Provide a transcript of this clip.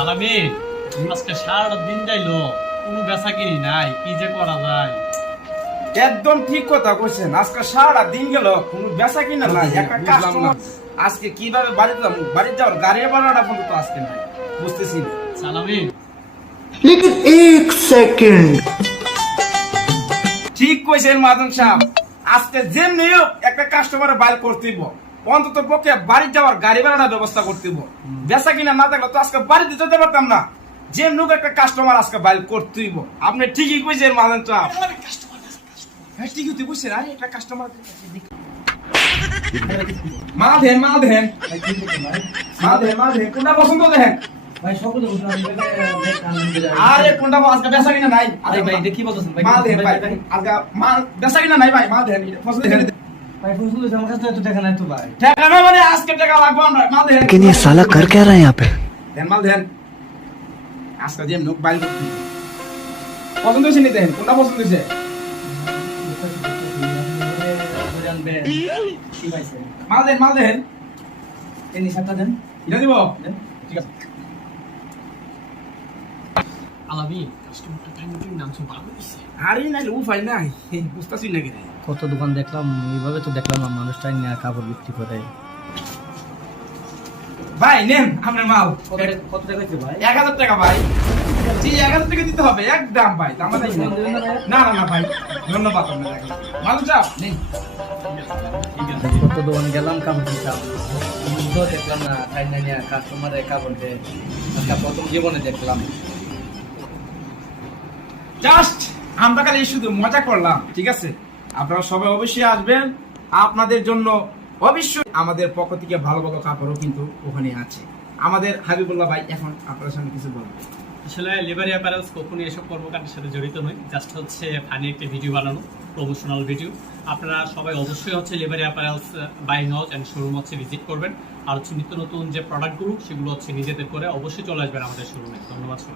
আলামি আজকে সারাটা দিন যাইলো কোনো বেচা কিনি নাই, কি যে করা যায়। একদম ঠিক কথা কইছেন। আজকে সারা দিন গেল কোনো বেচা কিনা নাই, একটা কাস্টমার আজকে কিভাবে বাড়িতে যাবো, বাড়িতে যাওয়ার গাড়ি ভাড়াটা পর্যন্ত আজকে নাই, বুঝতেছি না। আলামি लेकिन एक सेकंड ঠিক কইছেন মাদন সাহেব, আজকে যেমনি হোক একটা কাস্টমারে বাইর করতেইব, অন্তত পক্ষে বাড়ি যাওয়ার গাড়ি ভাড়াটা ব্যবস্থা করতেইব। বেচা কিনা না থাকলে তো আজকে বাড়িতে যেতে পারতাম না। যেমনি হোক একটা কাস্টমার আজকে বাইর করতেইব। আপনি ঠিকই কইছেন মাদন সাহেব। হ্যাঁ ঠিকই তো কইছেন। আরে একটা কাস্টমার মাল দেন কোনটা পছন্দ দেখেন ভাই সকলে বুঝলাম আরে কোনটা আজকে বেচা কিনা নাই। আরে ভাই এটা কি বলতেছেন ভাই? মাল দেন ভাই, আজকে মাল বেচা কিনা নাই ভাই, মাল দেন পছন্দ দেন। ভাই ফসল আমার কাছে তো টাকা নাই তো ভাই। টাকা না মানে আজকে টাকা লাগবে আমরা, মাল দেন। लेकिन ये साला कर क्या रहा है यहाँ पे দেন মাল দেন আজকে যেমনি হোক বাইর করতে পছন্দ হয়েছে নি, দেন কোনটা পছন্দ হয়েছে। জানবে কি পাইছে? মাল দেন এই নিশাটা দেন। এটা দিব। দেন। ঠিক আছে। আলামি কাস্টমারটা টাইম টু নাম শুন ভালো হইছে। আরে নাই উপায় নাই, বুঝতাছি না কেন। কত দোকান দেখলাম, এইভাবে তো দেখলাম না মানুষটা নিয়ে কাপড় বিক্রি করে। ভাই নেন আপনার মাল। কত টাকা হয়েছে ভাই? 1000 টাকা ভাই। জি 1000 টাকা দিতে হবে একদম ভাই, দাম নাই। না ভাই, ধন্যবাদ আপনাকে। মাল চাপ নেন। কত দোকান গেলাম কাপড় কিনতাম, তো দেখলাম না টাইম নিয়ে কাস্টমারের কাপড় দেয়। আজকে প্রথম জীবনে দেখলাম। জাস্ট আমরা খালি শুধু মজা করলাম, ঠিক আছে? আপনারা সবাই অবশ্যই আসবেন, আপনাদের জন্য অবশ্যই আমাদের পক্ষ থেকে ভালো ভালো কাপড়ও কিন্তু ওখানে আছে। আমাদের হাবিবুল্লাহ ভাই এখন আপনাদের সামনে কিছু বলবেন। আসলে লিভারি অ্যাপারেলস কখনোই এসব কর্মকাণ্ডের সাথে জড়িত নয়, জাস্ট হচ্ছে ফানি একটা ভিডিও বানানো, প্রমোশনাল ভিডিও। আপনারা সবাই অবশ্যই হচ্ছে লিভারি apparels buying house and showroom হচ্ছে ভিজিট করবেন, আর হচ্ছে নিত্য নতুন যে প্রোডাক্টগুলো সেগুলো হচ্ছে নিজেদের করে অবশ্যই চলে আসবেন আমাদের শোরুমে। ধন্যবাদ।